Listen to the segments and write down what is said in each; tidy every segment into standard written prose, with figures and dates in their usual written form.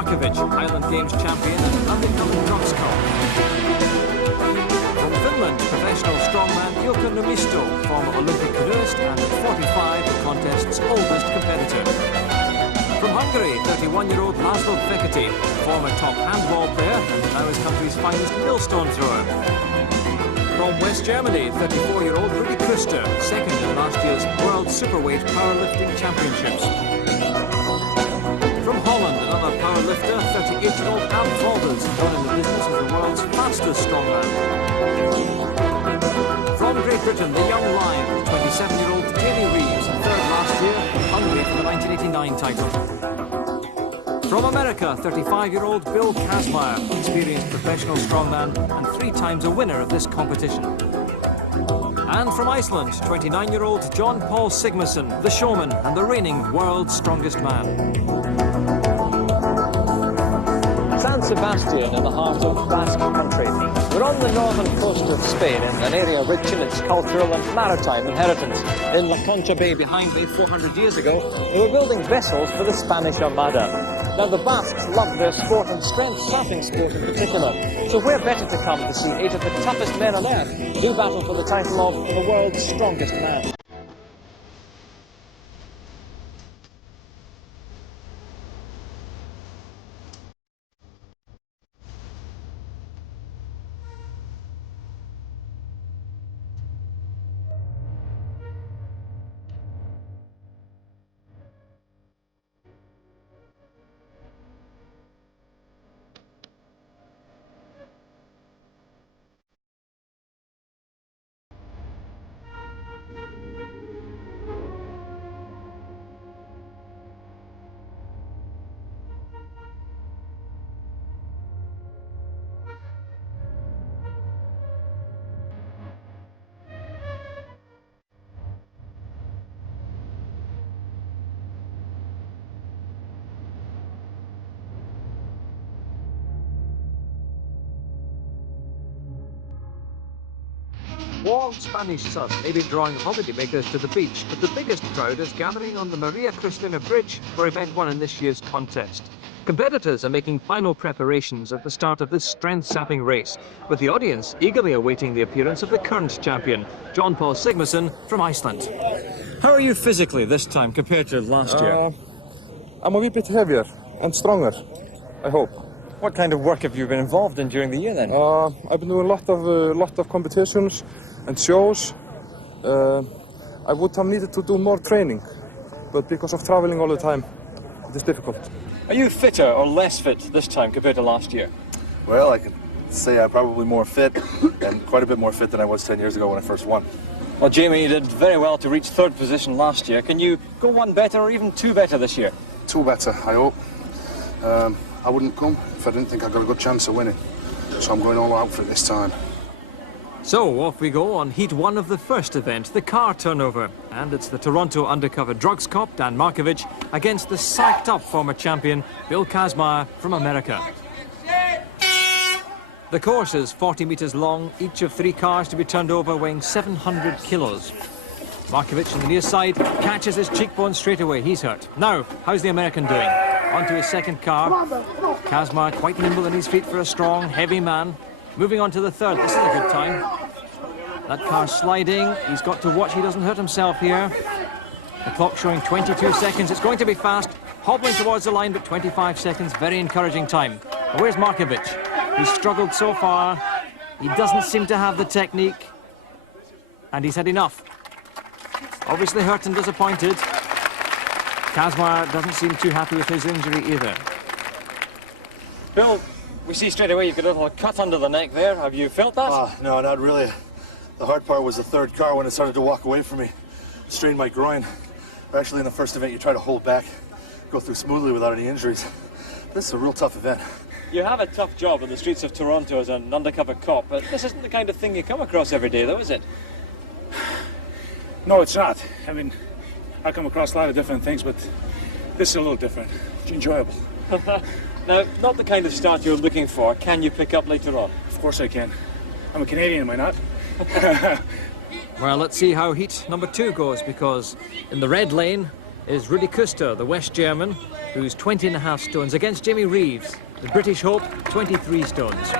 Markovic, Highland Games champion and undercover drugs cop. From Finland, professional strongman Ilkka Niemisto, former Olympic canoeist and at 45 the contest's oldest competitor. From Hungary, 31-year-old Laszlo Fekete, former top handball player and now his country's finest millstone thrower. From West Germany, 34-year-old Rudy Kuster, second in last year's World Superweight Powerlifting Championships. From Holland, another powerlifter, 38-year-old Wolders, known in the business as the world's fastest strongman. From Great Britain, the young lion, 27-year-old Reeves, third last year in Hungary for the 1989 title. From America, 35-year-old Bill Kazmaier, experienced professional strongman and 3 times a winner of this competition. And from Iceland, 29-year-old Jón Páll Sigmarsson, the showman and the reigning world's strongest man. San Sebastian in the heart of Basque country. We're on the northern coast of Spain, in an area rich in its cultural and maritime inheritance. In La Concha Bay behind me, 400 years ago, they were building vessels for the Spanish Armada. Now the Basques love their sport and strength surfing sport in particular. So where better to come to see 8 of the toughest men on earth do battle for the title of the world's strongest man. Warm Spanish sun may be drawing holidaymakers to the beach, but the biggest crowd is gathering on the Maria Cristina Bridge for event 1 in this year's contest. Competitors are making final preparations at the start of this strength-sapping race, with the audience eagerly awaiting the appearance of the current champion, Jón Páll Sigmarsson from Iceland. How are you physically this time compared to last year? I'm a wee bit heavier and stronger, I hope. What kind of work have you been involved in during the year then? I've been doing a lot of competitions and shows. I would have needed to do more training, but because of traveling all the time, it is difficult. Are you fitter or less fit this time compared to last year? Well, I can say I'm probably more fit, and quite a bit more fit than I was 10 years ago when I first won. Well, Jamie, you did very well to reach 3rd position last year. Can you go 1 better or even 2 better this year? 2 better, I hope. I wouldn't come if I didn't think I got a good chance of winning, so I'm going all out for it this time. So off we go on Heat 1 of the first event, the car turnover. And it's the Toronto undercover drugs cop, Dan Markovic, against the psyched-up former champion, Bill Kazmaier from America. The course is 40 metres long, each of 3 cars to be turned over weighing 700 kilos. Markovic on the near side catches his cheekbone straight away, he's hurt. Now, how's the American doing? Onto his second car. Kazmaier quite nimble on his feet for a strong, heavy man. Moving on to the 3rd, this is a good time. That car sliding, he's got to watch he doesn't hurt himself here. The clock showing 22 seconds, it's going to be fast. Hobbling towards the line, but 25 seconds, very encouraging time. And where's Markovic? He's struggled so far. He doesn't seem to have the technique. And he's had enough. Obviously hurt and disappointed. Kazmaier doesn't seem too happy with his injury either. Bill, we see straight away you've got a little cut under the neck there. Have you felt that? No, not really. The hard part was the 3rd car when it started to walk away from me. Strained my groin. Actually, in the first event, you try to hold back, go through smoothly without any injuries. This is a real tough event. You have a tough job on the streets of Toronto as an undercover cop, but this isn't the kind of thing you come across every day, though, is it? No, it's not. I mean, I come across a lot of different things, but this is a little different. It's enjoyable. Now, not the kind of start you're looking for. Can you pick up later on? Of course I can. I'm a Canadian, am I not? Well, let's see how heat number 2 goes, because in the red lane is Rudy Kuster, the West German, who's 20.5 stones, against Jamie Reeves, the British hope, 23 stones.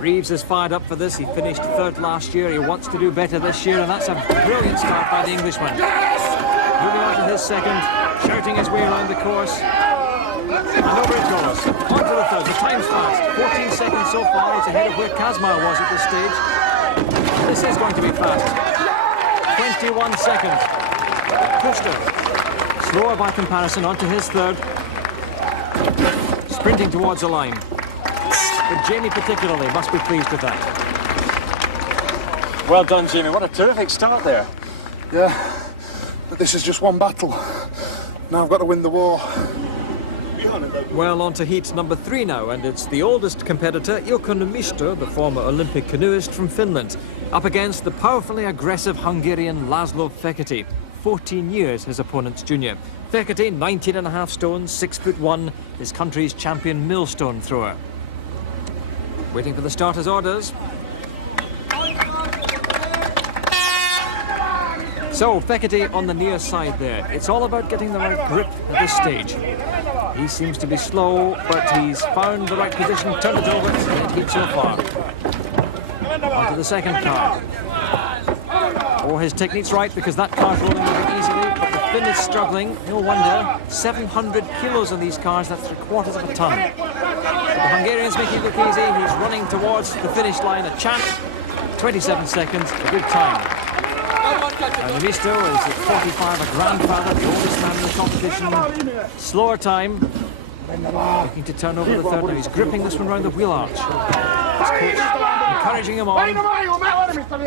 Reeves is fired up for this. He finished third last year. He wants to do better this year, and that's a brilliant start by the Englishman. Moving on to his second, shouting his way around the course. And over it goes. On to the third. The time's fast. 14 seconds so far. It's ahead of where Kazmar was at this stage. This is going to be fast. 21 seconds. Kuster, slower by comparison, on to his third. Sprinting towards the line. But Jamie particularly must be pleased with that. Well done, Jamie. What a terrific start there. Yeah, but this is just one battle. Now I've got to win the war. Well, on to heat number 3 now, and it's the oldest competitor, Ilkka Niemistö, the former Olympic canoeist from Finland, up against the powerfully aggressive Hungarian Laszlo Fekete. 14 years his opponent's junior. Fekete, 19.5 stones, 6'1", his country's champion millstone thrower. Waiting for the starters' orders. So, Fekete on the near side there. It's all about getting the right grip at this stage. He seems to be slow, but he's found the right position, turned it over, and heat so far. On to the second card. Oh, his technique's right, because that card's rolling over easily, but the Finn is struggling. No wonder. 700 kilos on these cars, that's 3/4 of a ton. But the Hungarian's making it look easy. He's running towards the finish line, a chance. 27 seconds, a good time. And Niemistö is at 45, a grandfather, the oldest man in the competition. Slower time. Looking to turn over the third now. He's gripping this one round the wheel arch. His coach encouraging him on.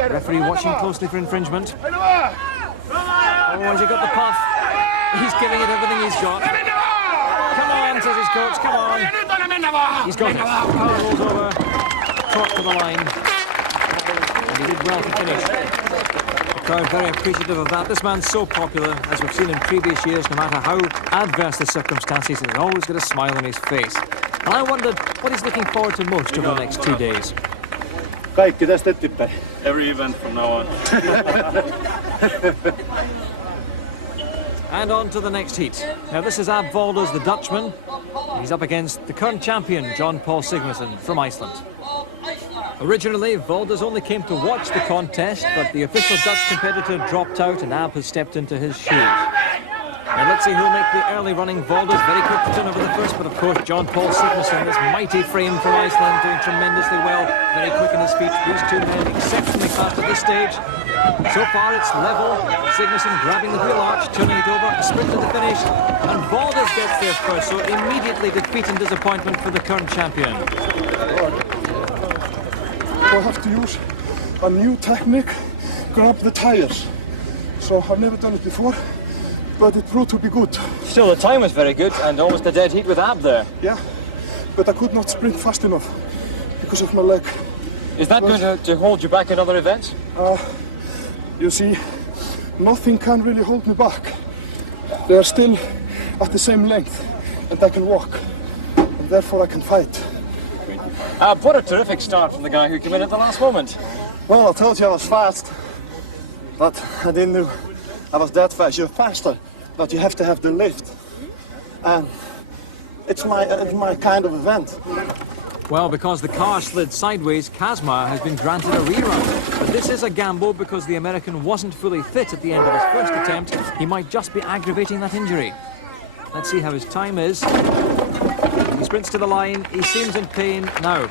Referee watching closely for infringement. Oh, has he got the puff? He's giving it everything he's got. Come on, says his coach, come on. He's got it. Rolls over, top to the line. And he did well to finish. The crowd very appreciative of that. This man's so popular, as we've seen in previous years, no matter how adverse the circumstances, he's always got a smile on his face. And I wondered what he's looking forward to most over the next 2 days. Kaikki tästä eteenpäin. Every event from now on. And on to the next heat. Now this is Ab Wolders, the Dutchman. He's up against the current champion, Jón Páll Sigmarsson from Iceland. Originally, Wolders only came to watch the contest, but the official Dutch competitor dropped out and Ab has stepped into his shoes. Now let's see who'll make the early running. Wolders very quick to turn over the first, but of course Jón Páll Sigmarsson, this mighty frame from Iceland, doing tremendously well, very quick on his feet. These two men exceptionally fast at this stage. So far it's level. Sigmarsson grabbing the wheel arch, turning it over, a sprint to the finish, and Wolders gets there first, so immediately defeat and disappointment for the current champion. I have to use a new technique, grab the tires. So I've never done it before, but it proved to be good. Still, the time was very good and almost a dead heat with Ab there. Yeah, but I could not sprint fast enough because of my leg. Is that going to hold you back in other events? You see, nothing can really hold me back. They are still at the same length and I can walk, and therefore I can fight. What a terrific start from the guy who came in at the last moment. Well, I told you I was fast, but I didn't know I was that fast. You're faster, but you have to have the lift. And it's my kind of event. Well, because the car slid sideways, Kazmar has been granted a rerun. But this is a gamble because the American wasn't fully fit at the end of his first attempt. He might just be aggravating that injury. Let's see how his time is. He sprints to the line, he seems in pain. Now,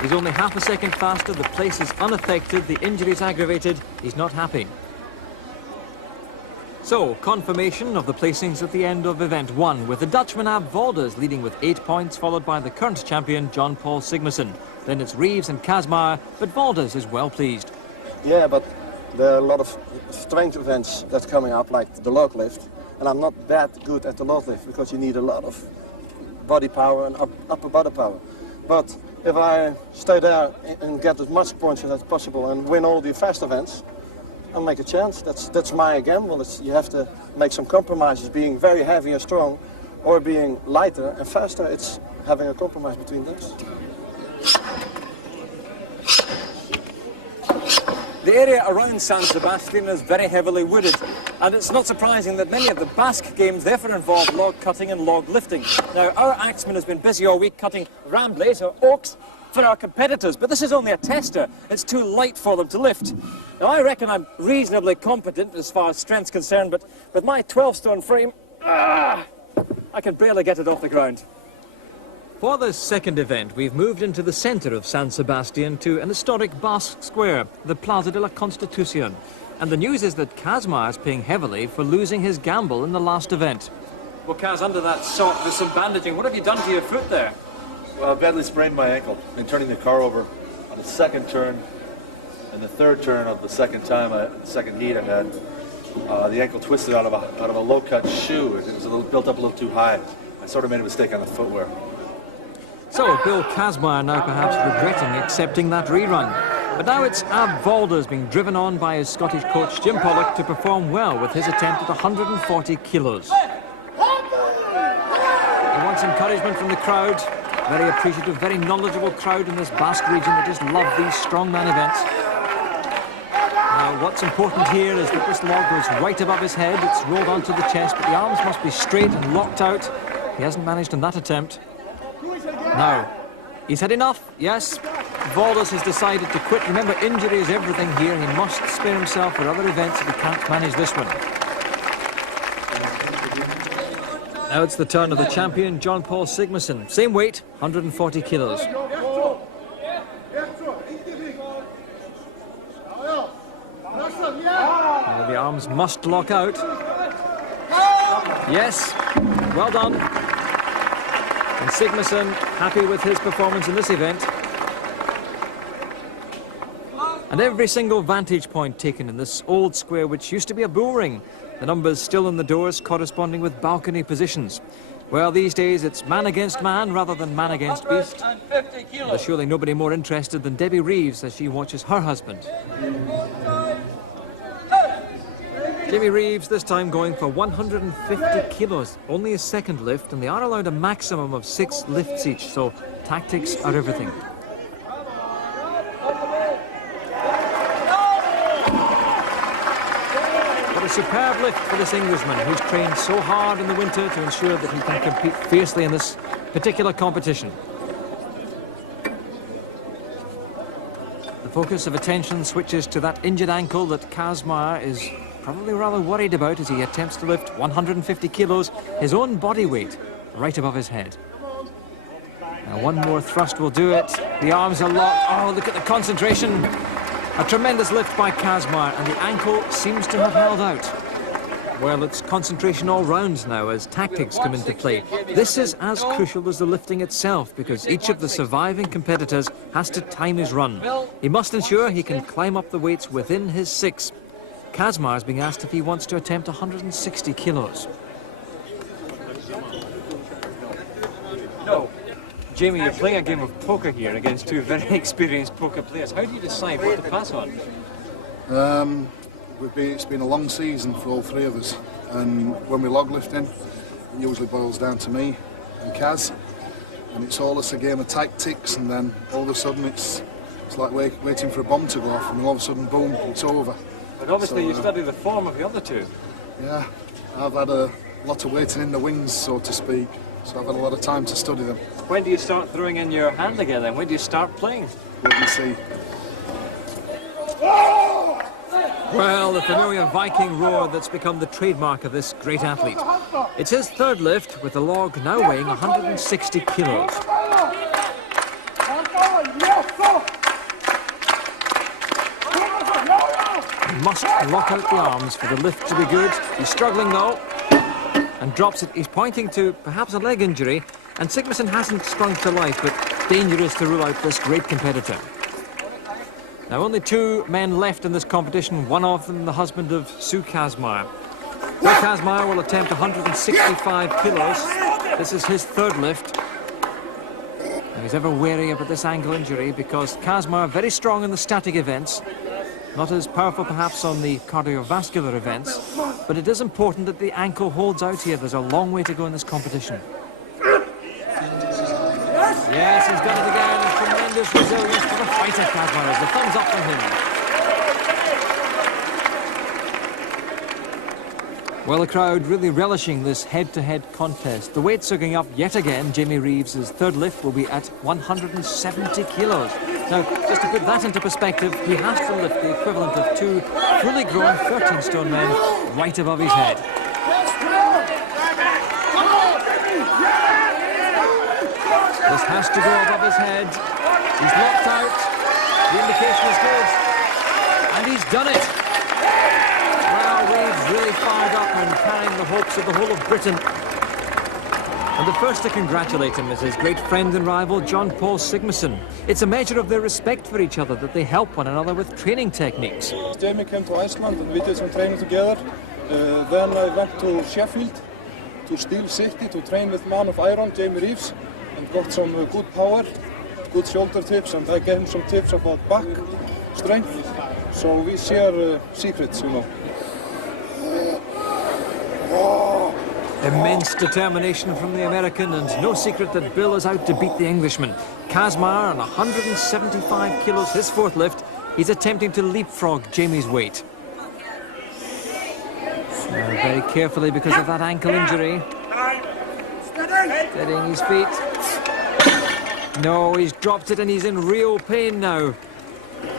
he's only half a second faster, the place is unaffected, the injury is aggravated, he's not happy. So, confirmation of the placings at the end of event 1, with the Dutchman Ab Wolders leading with 8 points, followed by the current champion Jón Páll Sigmarsson. Then it's Reeves and Kazmar, but Wolders is well pleased. Yeah, but there are a lot of strength events that's coming up, like the log lift. And I'm not that good at the log lift because you need a lot of body power and upper body power. But if I stay there and get as much points as possible and win all the fast events, I'll make a chance. That's my gamble. You have to make some compromises, being very heavy and strong, or being lighter and faster. It's having a compromise between those. The area around San Sebastian is very heavily wooded, And it's not surprising that many of the Basque games therefore involve log cutting and log lifting. Now, our axeman has been busy all week cutting ramblets or oaks for our competitors, but this is only a tester. It's too light for them to lift. Now, I reckon I'm reasonably competent as far as strength's concerned, but with my 12-stone frame, I can barely get it off the ground. For this second event, we've moved into the centre of San Sebastian to an historic Basque square, the Plaza de la Constitución. And the news is that Kazma is paying heavily for losing his gamble in the last event. Well, Kaz, under that sock, there's some bandaging. What have you done to your foot there? Well, I badly sprained my ankle in turning the car over on the second turn and the third turn of the second time, the second heat I had. The ankle twisted out of a low-cut shoe. It was built up a little too high. I sort of made a mistake on the footwear. So Bill Kazmaier now perhaps regretting accepting that rerun. But now it's Ab Wolders being driven on by his Scottish coach Jim Pollock to perform well with his attempt at 140 kilos. He wants encouragement from the crowd. Very appreciative, very knowledgeable crowd in this Basque region that just love these strongman events. Now what's important here is that this log goes right above his head. It's rolled onto the chest, but the arms must be straight and locked out. He hasn't managed in that attempt. Now, he's had enough, yes. Wolders has decided to quit. Remember, injury is everything here. He must spare himself for other events if he can't manage this one. Now it's the turn of the champion, Jón Páll Sigmarsson. Same weight, 140 kilos. Now the arms must lock out. Yes, well done. And Sigmarsson happy with his performance in this event. And every single vantage point taken in this old square, which used to be a bull ring. The numbers still in the doors corresponding with balcony positions. Well, these days it's man against man rather than man against beast. There's surely nobody more interested than Debbie Reeves as she watches her husband. Jimmy Reeves this time going for 150 kilos, only his second lift, and they are allowed a maximum of 6 lifts each, so tactics are everything. But a superb lift for this Englishman who's trained so hard in the winter to ensure that he can compete fiercely in this particular competition. The focus of attention switches to that injured ankle that Kazmaier is probably rather worried about as he attempts to lift 150 kilos, his own body weight, right above his head. Now one more thrust will do it. The arms are locked. Oh, look at the concentration. A tremendous lift by Kazmaier, and the ankle seems to have held out. Well, it's concentration all round now as tactics come into play. This is as crucial as the lifting itself because each of the surviving competitors has to time his run. He must ensure he can climb up the weights within his 6. Kazmaier is being asked if he wants to attempt 160 kilos. No. Jamie, you're playing a game of poker here against two very experienced poker players. How do you decide what to pass on? It's been a long season for all three of us, and when we're log lifting, it usually boils down to me and Kaz, and it's always a game of tactics, and then all of a sudden it's like waiting for a bomb to go off, and all of a sudden, boom, it's over. But obviously you study the form of the other two. Yeah, I've had a lot of waiting in the wings, so to speak, so I've had a lot of time to study them. When do you start throwing in your hand again then? When do you start playing? Wait and see. Well, the familiar Viking roar that's become the trademark of this great athlete. It's his third lift, with the log now weighing 160 kilos. He must lock out the arms for the lift to be good. He's struggling though, and drops it. He's pointing to perhaps a leg injury, and Sigmarsson hasn't sprung to life, but dangerous to rule out this great competitor. Now only 2 men left in this competition, one of them the husband of Sue Kazmaier. Bill Kazmaier will attempt 165 kilos. This is his third lift. Now he's ever wary about this ankle injury because Kazmaier very strong in the static events, not as powerful perhaps on the cardiovascular events, but it is important that the ankle holds out here. There's a long way to go in this competition. Yes, he's done it again. Tremendous resilience for the fighter, Kazmaier. The thumbs up Well, the crowd really relishing this head-to-head contest. The weights are going up yet again. Jamie Reeves' third lift will be at 170 kilos. Now, just to put that into perspective, he has to lift the equivalent of two fully grown 13-stone men right above his head. This has to go above his head. He's locked out. The indication is good. And he's done it. Well, Reeves really fired up and carrying the hopes of the whole of Britain. And the first to congratulate him is his great friend and rival, Jón Páll Sigmarsson. It's a measure of their respect for each other that they help one another with training techniques. Jamie came to Iceland and we did some training together. Then I went to Sheffield, to Steel City, to train with man of iron, Jamie Reeves, and got some good power, good shoulder tips, and I gave him some tips about back strength. So we share secrets, you know. Immense determination from the American, and no secret that Bill is out to beat the Englishman. Kazmar on 175 kilos, his fourth lift. He's attempting to leapfrog Jamie's weight. Very carefully because of that ankle injury. Steadying his feet. No, he's dropped it and he's in real pain now.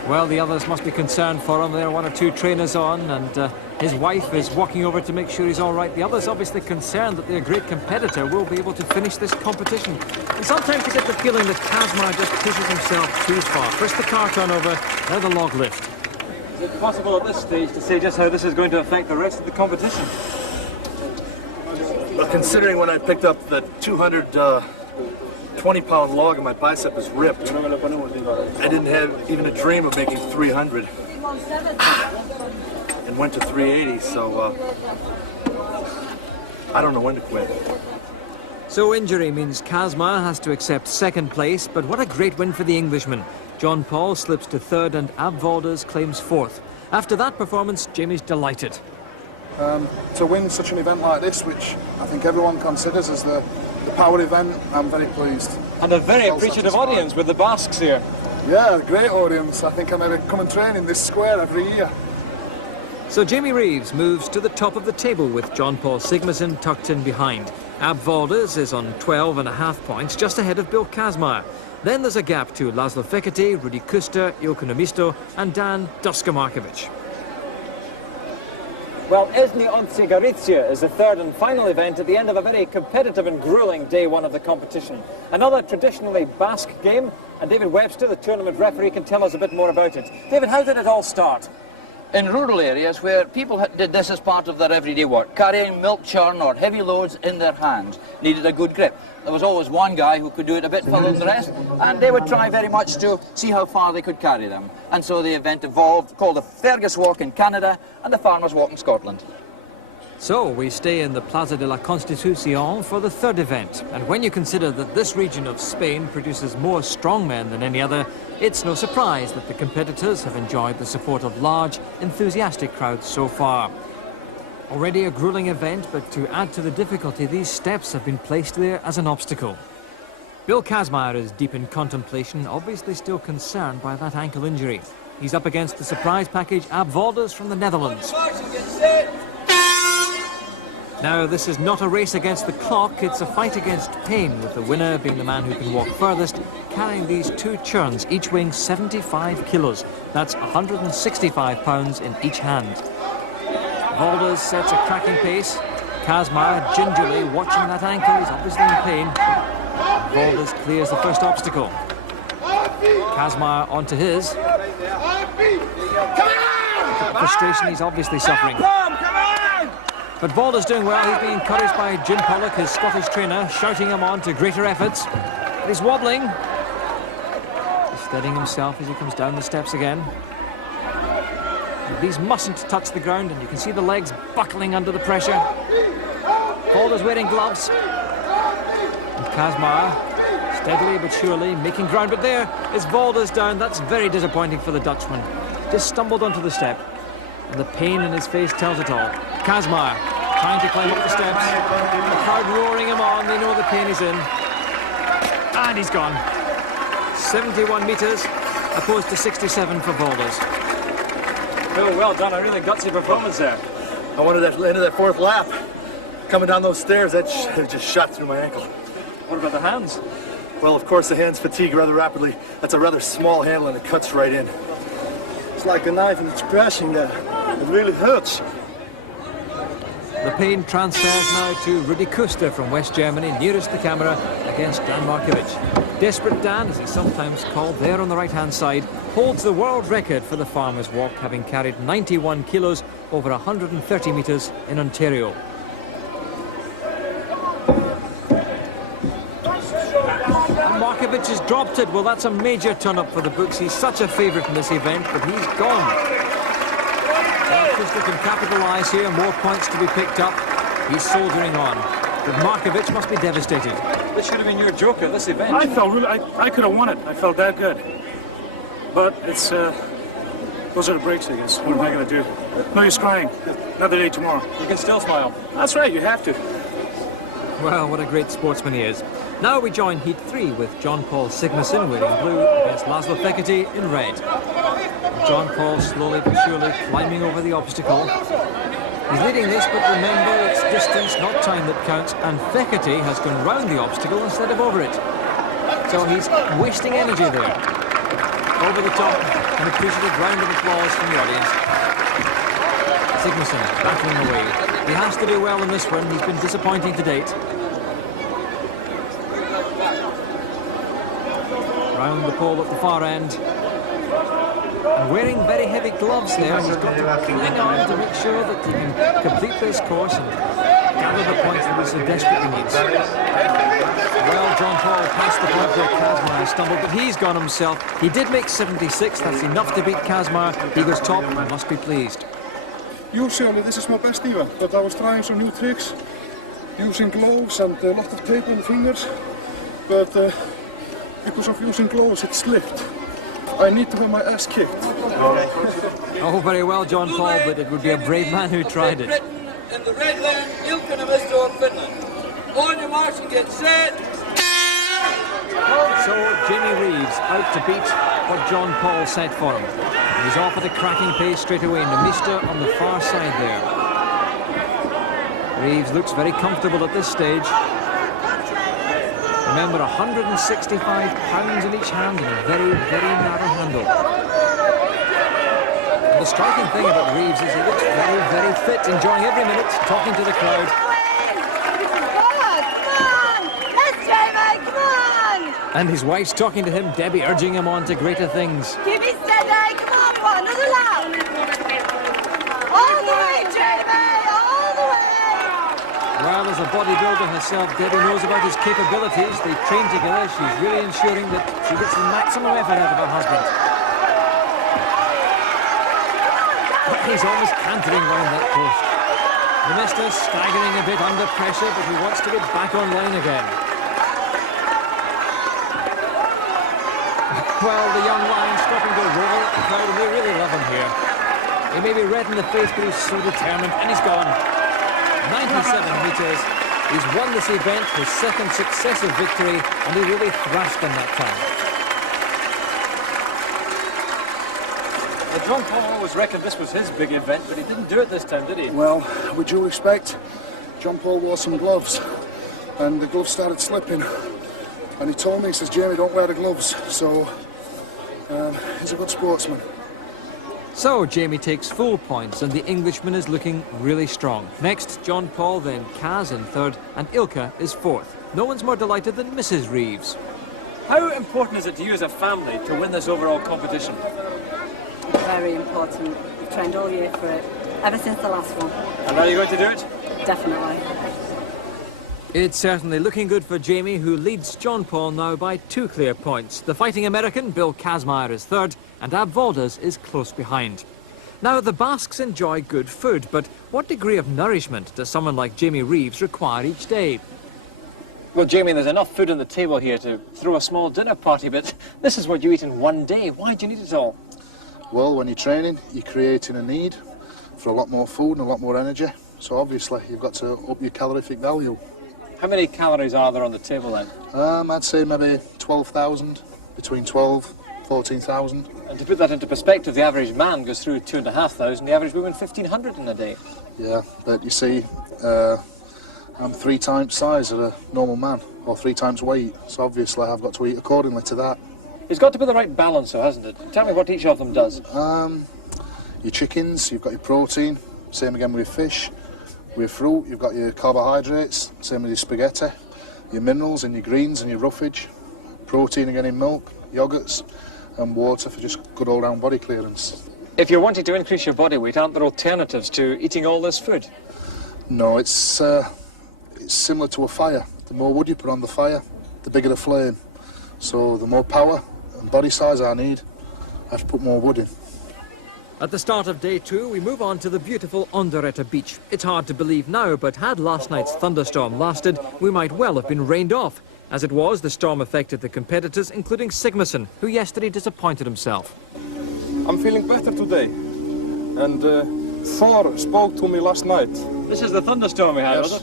Well, the others must be concerned for him. There are one or two trainers on, and his wife is walking over to make sure he's all right. The others obviously concerned that their great competitor will be able to finish this competition. And sometimes you get the feeling that Kazmar just pushes himself too far. First the car turnover, now the log lift. Is it possible at this stage to say just how this is going to affect the rest of the competition? Well, considering when I picked up the 220-pound log and my bicep is ripped, I didn't have even a dream of making 300 and went to 380, so I don't know when to quit. So injury means Kazmar has to accept second place, but what a great win for the Englishman. Jón Páll slips to third and Wolders claims fourth. After that performance, Jamie's delighted. To win such an event like this, which I think everyone considers as the power event, I'm very pleased. And a very appreciative audience with the Basques here. Yeah, a great audience. I think I maybe come and train in this square every year. So Jamie Reeves moves to the top of the table with Jón Páll Sigmarsson tucked in behind. Wolders is on 12.5 points, just ahead of Bill Kazmar. Then there's a gap to Laszlo Fekete, Rudi Kuster, Ilko Namisto and Dan Duska Markovic. Well, Esni Ontse Garicia is the third and final event at the end of a very competitive and gruelling day one of the competition. Another traditionally Basque game, and David Webster, the tournament referee, can tell us a bit more about it. David, how did it all start? In rural areas where people did this as part of their everyday work, carrying milk churn or heavy loads in their hands, needed a good grip. There was always one guy who could do it a bit further than the rest, and they would try very much to see how far they could carry them. And so the event evolved, called the Fergus Walk in Canada and the Farmers' Walk in Scotland. So we stay in the Plaza de la Constitución for the third event. And when you consider that this region of Spain produces more strongmen than any other, it's no surprise that the competitors have enjoyed the support of large, enthusiastic crowds so far. Already a gruelling event, but to add to the difficulty, these steps have been placed there as an obstacle. Bill Kazmar is deep in contemplation, obviously still concerned by that ankle injury. He's up against the surprise package Wolders from the Netherlands. Now, this is not a race against the clock, it's a fight against pain, with the winner being the man who can walk furthest, carrying these two churns, each weighing 75 kilos. That's 165 pounds in each hand. Wolders sets a cracking pace. Kazmar gingerly watching that ankle, he's obviously in pain. Wolders clears the first obstacle. Kazmar onto his. Frustration he's obviously suffering. But Wolders doing well. He's being encouraged by Jim Pollock, his Scottish trainer, shouting him on to greater efforts. But he's wobbling. He's steadying himself as he comes down the steps again. These mustn't touch the ground, and you can see the legs buckling under the pressure. Wolders wearing gloves. And Kazmar, steadily but surely, making ground. But there is Wolders down. That's very disappointing for the Dutchman. Just stumbled onto the step. And the pain in his face tells it all. Kazmar trying to climb up the steps. The crowd roaring him on. They know the pain is in. And he's gone. 71 metres opposed to 67 for Wolders. Well done, a really gutsy performance there. I wanted at the end of that fourth lap, coming down those stairs, that just shot through my ankle. What about the hands? Well, of course, the hands fatigue rather rapidly. That's a rather small handle and it cuts right in. It's like a knife and it's pressing there. It really hurts. The pain transfers now to Rudi Kuster from West Germany, nearest the camera, against Dan Markovic. Desperate Dan, as he's sometimes called, there on the right-hand side, holds the world record for the farmer's walk, having carried 91 kilos over 130 metres in Ontario. And Markovic has dropped it. Well, that's a major turn-up for the books. He's such a favourite in this event, but he's gone. Kuster can capitalise here, more points to be picked up. He's soldiering on. But Markovic must be devastated. This should have been your joker, this event. I felt really, I could have won it. I felt that good. But it's, those are the breaks, I guess. What am I going to do? No use crying. Another day tomorrow. You can still smile. That's right, you have to. Well, what a great sportsman he is. Now we join Heat 3 with Jón Páll Sigmarsson wearing blue against Laszlo Fekete in red. Jón Páll slowly but surely climbing over the obstacle. He's leading this, but remember, it's distance, not time that counts, and Fekete has gone round the obstacle instead of over it. So he's wasting energy there. Over the top, an appreciative round of applause from the audience. Sigmarsson battling away. He has to do well in this one. He's been disappointing to date. Round the pole at the far end. And wearing very heavy gloves there, he's got to cling on to make sure that he can complete this course and gather the points that he so desperately needs. Well, Jón Páll passed the point where Kazmar stumbled, but he's gone himself. He did make 76, that's enough to beat Kazmar. He goes top and must be pleased. Usually this is my best event, but I was trying some new tricks, using gloves and a lot of tape on the fingers, but because of using gloves it slipped. I need to have my ass kicked. Oh, very well, Jón Páll, but it would be a brave man who tried it. In the red lane, Ilkka of Finland. On your march and get set. So Jamie Reeves out to beat what Jón Páll set for him. And he's off at a cracking pace straight away, and the Mister on the far side there. Reeves looks very comfortable at this stage. Remember, 165 pounds in each hand and a very, very narrow handle. And the striking thing about Reeves is he looks very, very fit, enjoying every minute, talking to the crowd. And his wife's talking to him, Debbie urging him on to greater things. Keep it steady, come on, for another lap. All the way, Jamie, all the way. Well, as a bodybuilder herself, Debbie knows about his capabilities. They train together. She's really ensuring that she gets the maximum effort out of her husband. But he's almost cantering round that post. The Mister staggering a bit under pressure, but he wants to get back online again. Well, the young lion stopping to roar at the crowd, and they really love him here. He may be red in the face, but he's so determined, and he's gone. 97 metres. He's won this event, his second successive victory, and he really thrashed them that time. Well, Jón Páll always reckoned this was his big event, but he didn't do it this time, did he? Well, with due respect, Jón Páll wore some gloves, and the gloves started slipping. And he told me, he says, Jamie, don't wear the gloves. So, he's a good sportsman. So, Jamie takes full points, and the Englishman is looking really strong. Next, Jón Páll, then Kaz in third, and Ilkka is fourth. No one's more delighted than Mrs. Reeves. How important is it to you as a family to win this overall competition? Very important. We've trained all year for it, ever since the last one. And are you going to do it? Definitely. It's certainly looking good for Jamie, who leads Jón Páll now by 2 clear points. The fighting American, Bill Kazmaier, is third, and Ab Wolders is close behind. Now, the Basques enjoy good food, but what degree of nourishment does someone like Jamie Reeves require each day? Well, Jamie, there's enough food on the table here to throw a small dinner party, but this is what you eat in one day. Why do you need it all? Well, when you're training, you're creating a need for a lot more food and a lot more energy. So obviously, you've got to up your calorific value. How many calories are there on the table then? I'd say maybe 12,000, between 12, 14,000. And to put that into perspective, the average man goes through 2,500, the average woman 1,500 in a day. Yeah, but you see, I'm 3 times size of a normal man, or 3 times weight, so obviously I've got to eat accordingly to that. It's got to be the right balance, though, hasn't it? Tell me what each of them does. Your chickens, you've got your protein, same again with your fish. With fruit, you've got your carbohydrates, same with your spaghetti, your minerals and your greens and your roughage, protein again in milk, yogurts, and water for just good all-round body clearance. If you're wanting to increase your body weight, aren't there alternatives to eating all this food? No, it's similar to a fire. The more wood you put on the fire, the bigger the flame. So the more power and body size I need, I have to put more wood in. At the start of day 2, we move on to the beautiful Onderetta beach. It's hard to believe now, but had last night's thunderstorm lasted, we might well have been rained off. As it was, the storm affected the competitors, including Sigmarsson, who yesterday disappointed himself. I'm feeling better today. And Thor spoke to me last night. This is the thunderstorm we had, was it?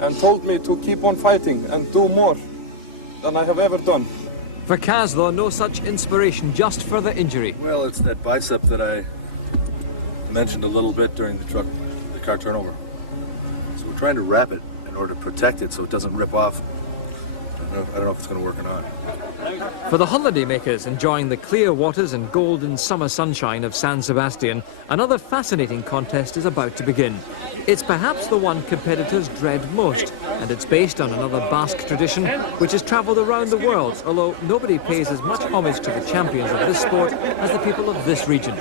And told me to keep on fighting and do more than I have ever done. For Kaz, though, no such inspiration, just further injury. Well, it's that bicep that I mentioned a little bit during the car turnover. So we're trying to wrap it in order to protect it so it doesn't rip off. I don't know if it's going to work or not. For the holidaymakers enjoying the clear waters and golden summer sunshine of San Sebastian, another fascinating contest is about to begin. It's perhaps the one competitors dread most, and it's based on another Basque tradition which has travelled around the world, although nobody pays as much homage to the champions of this sport as the people of this region.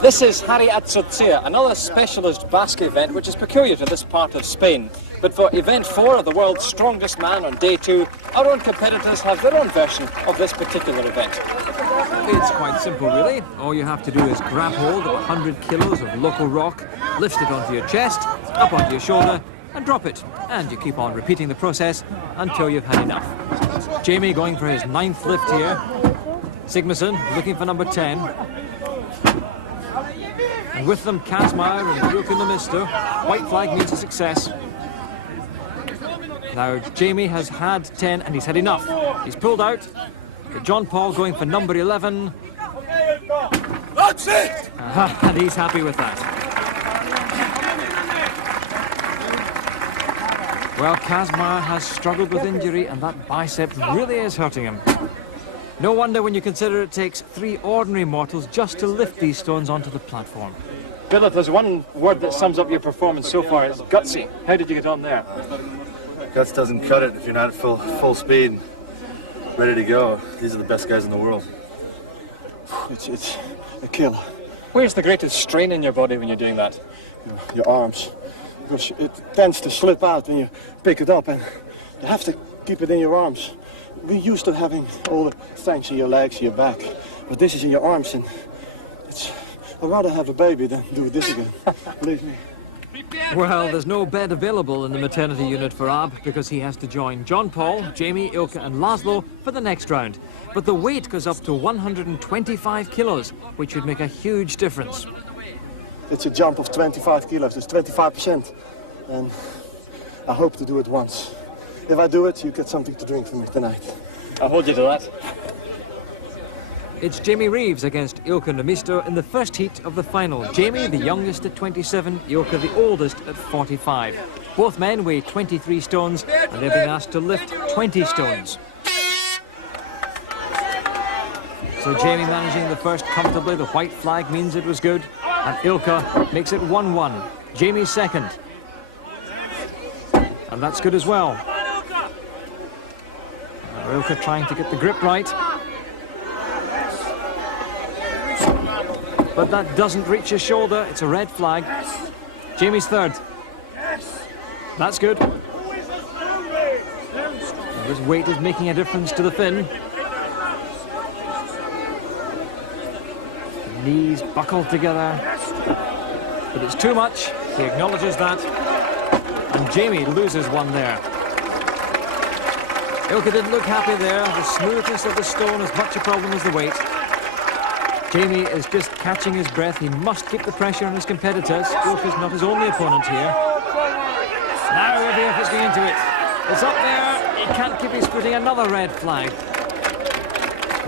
This is Hari Atzotzia, another specialist Basque event which is peculiar to this part of Spain. But for event 4, the world's strongest man on day 2, our own competitors have their own version of this particular event. It's quite simple, really. All you have to do is grab hold of 100 kilos of local rock, lift it onto your chest, up onto your shoulder, and drop it. And you keep on repeating the process until you've had enough. Jamie going for his 9th lift here. Sigmarsson looking for number 10. And with them, Kazmaier and Ilka Namisto. White flag means a success. Now, Jamie has had 10 and he's had enough. He's pulled out. But Jón Páll going for number 11. That's it! And he's happy with that. Well, Kazmaier has struggled with injury and that bicep really is hurting him. No wonder when you consider it takes 3 ordinary mortals just to lift these stones onto the platform. Bill, if there's one word that sums up your performance so far, it's gutsy. How did you get on there? Guts doesn't cut it if you're not at full speed, ready to go. These are the best guys in the world. It's a kill. Where's the greatest strain in your body when you're doing that? Your arms. Because it tends to slip out when you pick it up, and you have to keep it in your arms. We're used to having all the strength in your legs, your back, but this is in your arms, and I'd rather have a baby than do this again. Believe me. Well, there's no bed available in the maternity unit for Ab because he has to join Jón Páll, Jamie, Ilka and Laszlo for the next round. But the weight goes up to 125 kilos, which would make a huge difference. It's a jump of 25 kilos, it's 25%. And I hope to do it once. If I do it, you get something to drink for me tonight. I'll hold you to that. It's Jamie Reeves against Ilka Namisto in the first heat of the final. Jamie, the youngest at 27, Ilka, the oldest at 45. Both men weigh 23 stones and they've been asked to lift 20 stones. So Jamie managing the first comfortably, the white flag means it was good. And Ilka makes it 1-1. Jamie second. And that's good as well. Now Ilka trying to get the grip right. But that doesn't reach his shoulder. It's a red flag. Jamie's third. That's good. And his weight is making a difference to the fin. The knees buckled together. But it's too much. He acknowledges that. And Jamie loses one there. Ilka didn't look happy there. The smoothness of the stone is much a problem as the weight. Jamie is just catching his breath. He must keep the pressure on his competitors. Ilka's not his only opponent here. Now we'll be if it's going into it. It's up there. He can't keep his footing. Another red flag.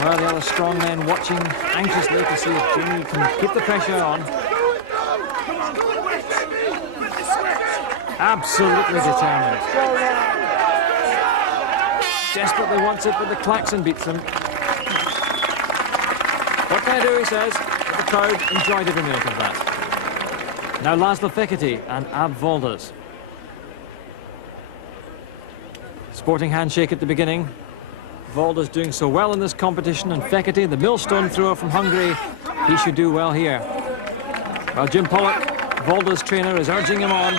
Well, the other strong men watching anxiously to see if Jamie can keep the pressure on. Absolutely determined. Desperately wants it, but the klaxon beats him. What can I do, he says, but the crowd enjoyed every minute of that. Now Laszlo Fekete and Ab Wolders. Sporting handshake at the beginning. Wolders doing so well in this competition, and Fekete, the millstone thrower from Hungary, he should do well here. Well, Jim Pollock, Wolders' trainer, is urging him on.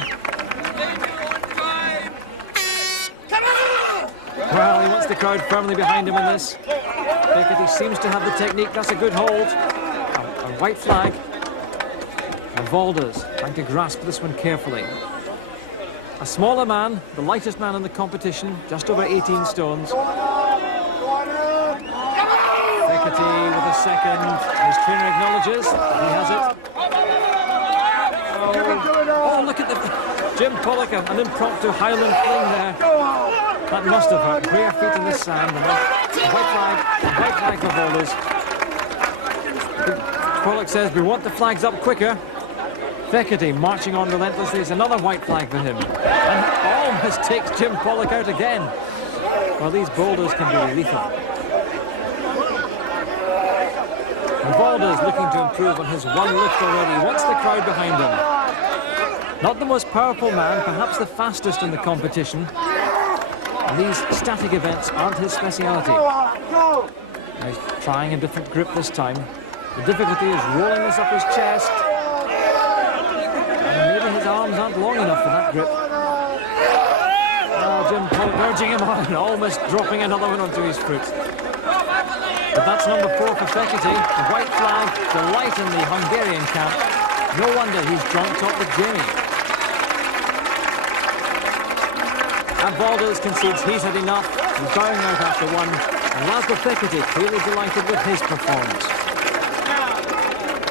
Well, he wants the crowd firmly behind him in this. Fekete seems to have the technique. That's a good hold. A white flag. And Wolders trying to grasp this one carefully. A smaller man, the lightest man in the competition, just over 18 stones. Fekete with a second. His trainer acknowledges he has it. Oh, look at the Jim Pollock, an impromptu Highland fling there. That must have hurt. Bare feet in the sand. And white flag for Wolders. Pollock says we want the flags up quicker. Fekete marching on relentlessly. It's another white flag for him. And almost takes Jim Pollock out again. Well, these boulders can be lethal. And Wolders looking to improve on his one lift already. He wants the crowd behind him. Not the most powerful man, perhaps the fastest in the competition. And these static events aren't his speciality. Now he's trying a different grip this time. The difficulty is rolling this up his chest. And maybe his arms aren't long enough for that grip. Oh, Jim Pollock urging him on, almost dropping another one onto his foot. But that's number 4 for Fekete. The white flag, delight in the Hungarian camp. No wonder he's joint top with Jamie. And Wolders concedes he's had enough. He's bowing out after one. And Laszlo Fekete clearly delighted with his performance.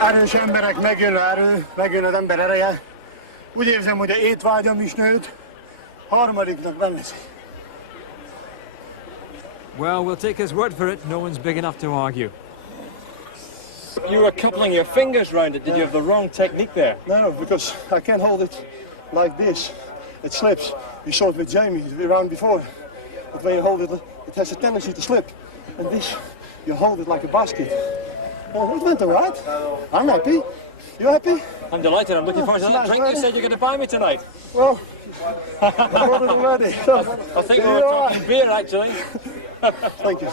Erős emberek megjön az ember ereje. Úgy érzem, hogy a étvágyam is nőtt. Harmadiknak nem lesz. Well, we'll take his word for it. No one's big enough to argue. You were coupling your fingers round it. Did you have the wrong technique there? No, because I can't hold it like this. It slips. You saw it with Jamie the round before. But when you hold it, it has a tendency to slip. And this, you hold it like a basket. Oh, it went all right. I'm happy. You happy? I'm delighted. I'm looking forward to that drink you said you're going to buy me tonight. Well, I bought it already. I think we were talking beer, actually. Thank you.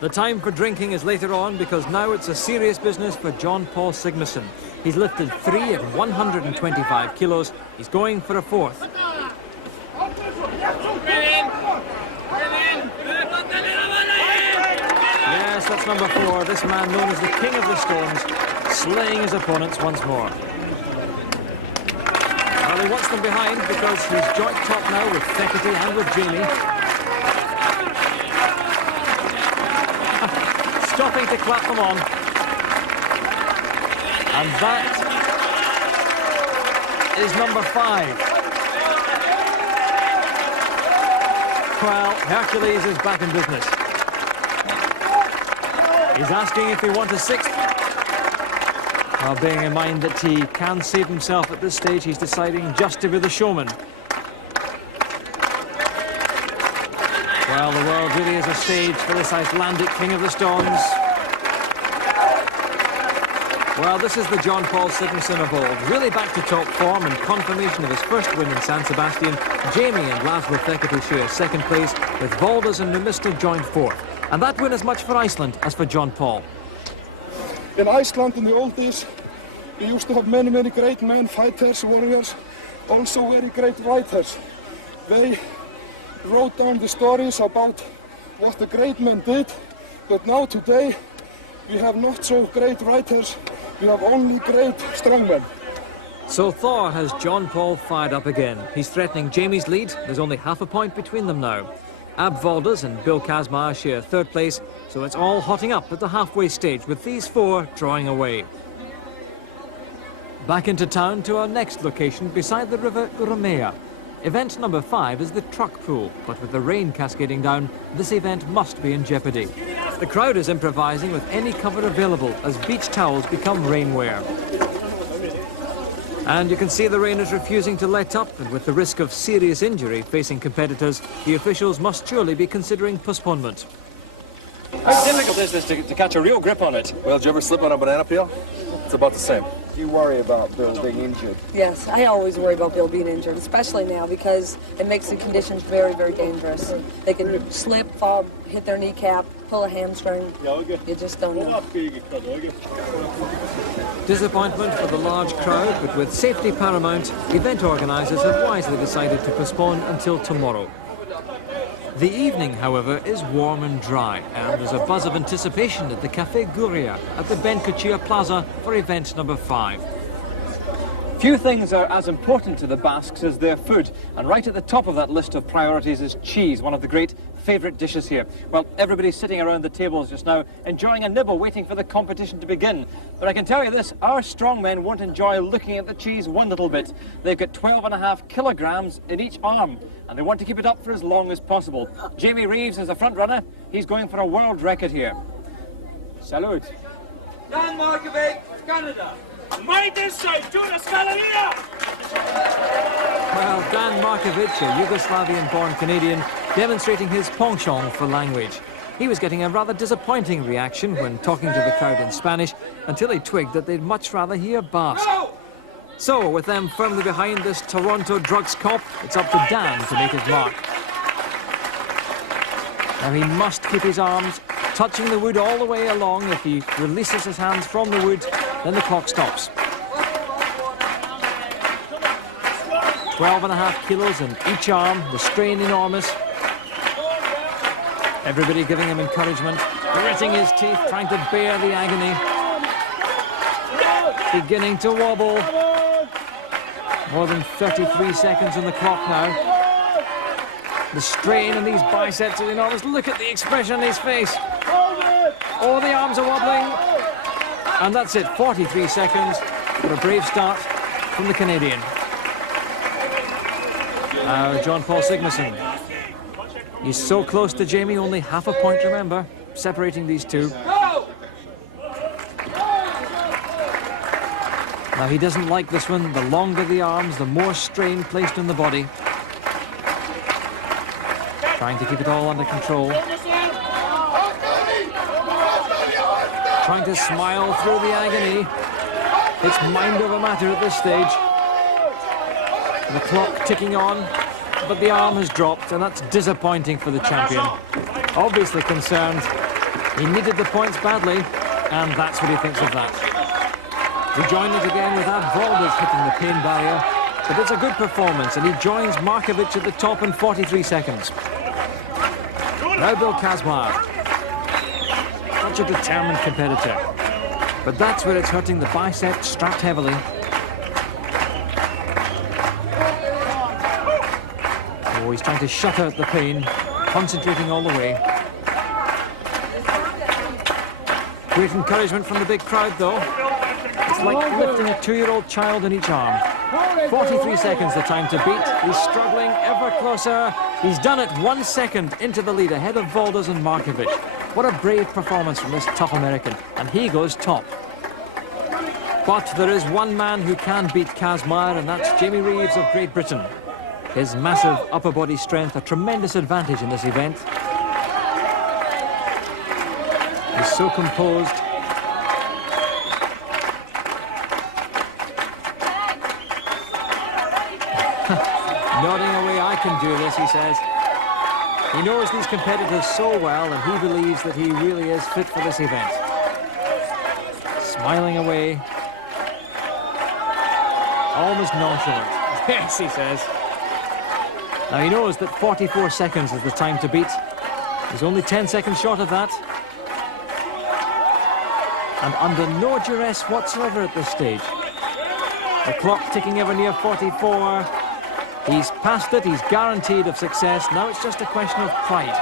The time for drinking is later on, because now it's a serious business for Jón Páll Sigmarsson. He's lifted 3 at 125 kilos. He's going for a 4th. Yes, that's number 4. This man known as the King of the Stones, slaying his opponents once more. Well, he wants them behind because he's joint top now with Fekete and with Jamie. Stopping to clap them on. And that is number 5. Well, Hercules is back in business. He's asking if he wants a 6th. Well, bearing in mind that he can save himself at this stage, he's deciding just to be the showman. Well, the world really is a stage for this Icelandic King of the Stones. Well, this is the Jón Páll Sigmarsson of old, really back to top form and confirmation of his first win in San Sebastian. Jamie and Laszlo Fekete share 2nd place, with Wolders and Numista joined 4th. And that win as much for Iceland as for Jón Páll. In Iceland in the old days, we used to have many, many great men, fighters, warriors, also very great writers. They wrote down the stories about what the great men did, but now today we have not so great writers, we have only great strongmen. So Thor has Jón Páll fired up again. He's threatening Jamie's lead. There's only half a point between them now. Ab Wolders and Bill Kazmaier share 3rd place, so it's all hotting up at the halfway stage, with these 4 drawing away. Back into town to our next location beside the river Urumea. Event number 5 is the truck pool, but with the rain cascading down, this event must be in jeopardy. The crowd is improvising with any cover available as beach towels become rainwear. And you can see the rain is refusing to let up, and with the risk of serious injury facing competitors, the officials must surely be considering postponement. How difficult is this to catch a real grip on it? Well, did you ever slip on a banana peel? It's about the same. Do you worry about Bill being injured? Yes, I always worry about Bill being injured, especially now because it makes the conditions very, very dangerous. They can slip, fall, hit their kneecap, pull a hamstring. You just don't know. Disappointment for the large crowd, but with safety paramount, event organisers have wisely decided to postpone until tomorrow. The evening, however, is warm and dry, and there's a buzz of anticipation at the Café Guria at the Bencochea Plaza for event number 5. Few things are as important to the Basques as their food, and right at the top of that list of priorities is cheese, one of the great favourite dishes here. Well, everybody's sitting around the tables just now, enjoying a nibble, waiting for the competition to begin. But I can tell you this, our strongmen won't enjoy looking at the cheese one little bit. They've got 12.5 kilograms in each arm, and they want to keep it up for as long as possible. Jamie Reeves is the front runner. He's going for a world record here. Salute. Dan Markovic, Canada. Well, Dan Markovic, a Yugoslavian-born Canadian, demonstrating his penchant for language. He was getting a rather disappointing reaction when talking to the crowd in Spanish until he twigged that they'd much rather hear Basque. So, with them firmly behind this Toronto drugs cop, it's up to Dan to make his mark. Now he must keep his arms touching the wood all the way along. If he releases his hands from the wood, then the clock stops. 12.5 kilos in each arm, the strain enormous. Everybody giving him encouragement, gritting his teeth, trying to bear the agony. Beginning to wobble. More than 33 seconds on the clock now. The strain in these biceps is enormous. Look at the expression on his face. Oh, the arms are wobbling. And that's it, 43 seconds for a brave start from the Canadian. Now, Jón Páll Sigmarsson. He's so close to Jamie, only half a point, remember, separating these two. Now, he doesn't like this one. The longer the arms, the more strain placed on the body. Trying to keep it all under control. Trying to smile through the agony. It's mind over matter at this stage. The clock ticking on, but the arm has dropped, and that's disappointing for the champion. Obviously concerned. He needed the points badly, and that's what he thinks of that. We join it again with Wolders hitting the pain barrier, but it's a good performance, and he joins Markovic at the top in 43 seconds. Now Bill Kazmaier. Such a determined competitor. But that's where it's hurting the bicep, strapped heavily. Oh, he's trying to shut out the pain, concentrating all the way. Great encouragement from the big crowd, though. It's like lifting a 2-year-old child in each arm. 43 seconds the time to beat. He's struggling ever closer. He's done it 1 second into the lead, ahead of Wolders and Markovic. What a brave performance from this tough American, and he goes top. But there is one man who can beat Kazmaier, and that's Jamie Reeves of Great Britain. His massive upper body strength, a tremendous advantage in this event. He's so composed. Nodding away, I can do this, he says. He knows these competitors so well, and he believes that he really is fit for this event. Smiling away. Almost nonchalant. Yes, he says. Now he knows that 44 seconds is the time to beat. He's only 10 seconds short of that. And under no duress whatsoever at this stage. The clock ticking ever near 44. He's passed it, he's guaranteed of success. Now it's just a question of pride.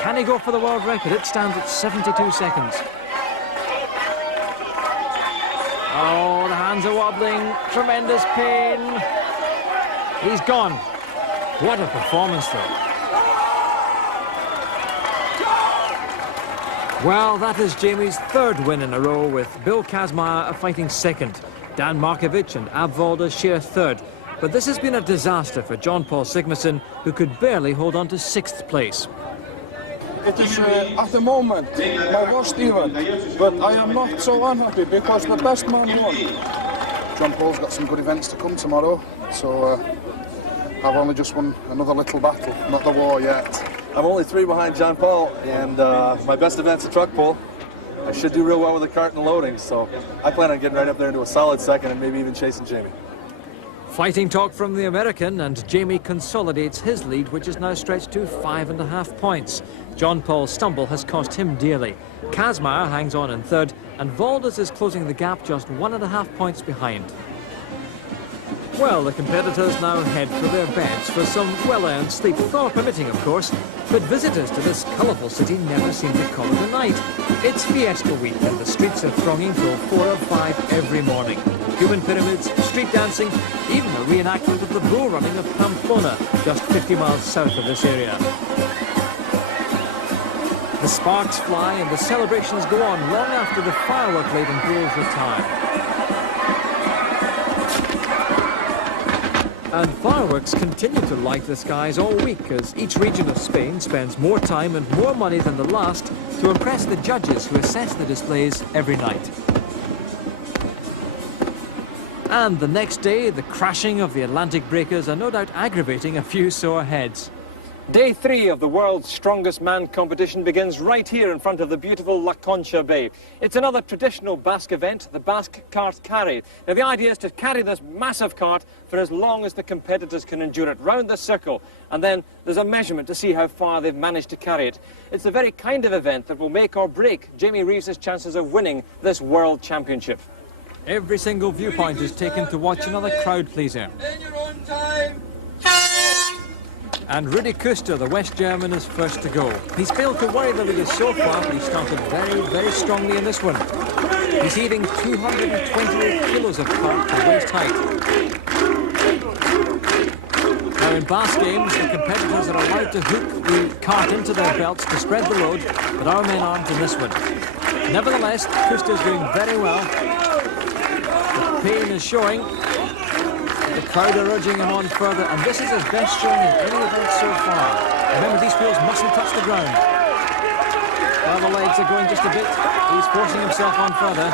Can he go for the world record? It stands at 72 seconds. Oh, the hands are wobbling. Tremendous pain. He's gone. What a performance, though. Well, that is Jamie's third win in a row, with Bill Kazmaier fighting second. Dan Markovic and Ab Wolders share third. But this has been a disaster for Jón Páll Sigmarsson, who could barely hold on to 6th place. It is at the moment my worst event, but I am not so unhappy because the best man won. Jón Páll's got some good events to come tomorrow, so I've only just won another little battle, not the war yet. I'm only 3 behind Jón Páll, and my best event's a truck pull. I should do real well with the cart and the loading, so I plan on getting right up there into a solid second and maybe even chasing Jamie. Fighting talk from the American, and Jamie consolidates his lead, which is now stretched to 5.5 points. Jón Páll's stumble has cost him dearly. Kazmaier hangs on in third, and Wolders is closing the gap just 1.5 points behind. Well, the competitors now head for their beds for some well-earned sleep, thaw permitting, of course. But visitors to this colourful city never seem to call it a night. It's Fiesta Week, and the streets are thronging till 4 or 5 every morning. Human pyramids, street dancing, even a reenactment of the bull running of Pamplona, just 50 miles south of this area. The sparks fly and the celebrations go on long after the firework-laden bulls retire. And fireworks continue to light the skies all week as each region of Spain spends more time and more money than the last to impress the judges who assess the displays every night. And the next day, the crashing of the Atlantic breakers are no doubt aggravating a few sore heads. Day 3 of the world's strongest man competition begins right here in front of the beautiful La Concha Bay. It's another traditional Basque event, the Basque cart carry. Now the idea is to carry this massive cart for as long as the competitors can endure it, round the circle, and then there's a measurement to see how far they've managed to carry it. It's the very kind of event that will make or break Jamie Reeves' chances of winning this World Championship. Every single viewpoint is taken to watch another crowd pleaser. In your own time. And Rudi Kuster, the West German, is first to go. He's failed to worry the leaders so far, but he started very, very strongly in this one. He's heaving 228 kilos of cart to waist height. Now in Basque games, the competitors are allowed to hook the cart into their belts to spread the load, but our men aren't in this one. Nevertheless, Kuster's doing very well. The pain is showing. The crowd are urging him on further, and this is his best showing in any event so far. Remember, these wheels mustn't touch the ground. Well, the legs are going just a bit. He's forcing himself on further.